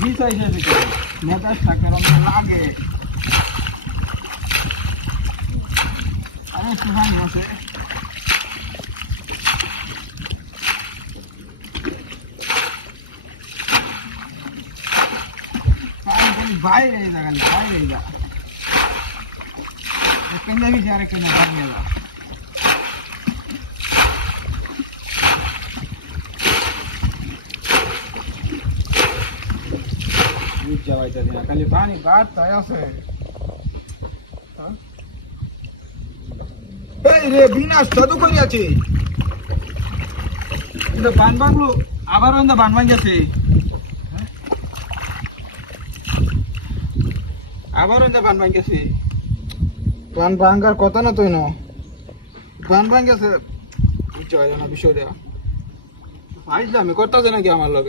জি চাইছে দিকে মেজাজটা কেরম লাগে। আরে একটু পানি আছে। পানি বাইরে জায়গা বাইরে যা একটা দিকে আরেকটা না বাইরে যা। খালি পানি বাড়তাই আছে। এই রে বিনাশ জাদু করে আছে এটা বান বাংলো আবার ওন্দা বান ভাঙিয়েছে আবার ওন্দা বান ভাঙিয়েছে বান ভাঙার কথা না তুই না বান ভাঙিয়েছে বুঝতে পারি না বিষয়টা ফাইজলামি করতেছে নাকি আমার লগে।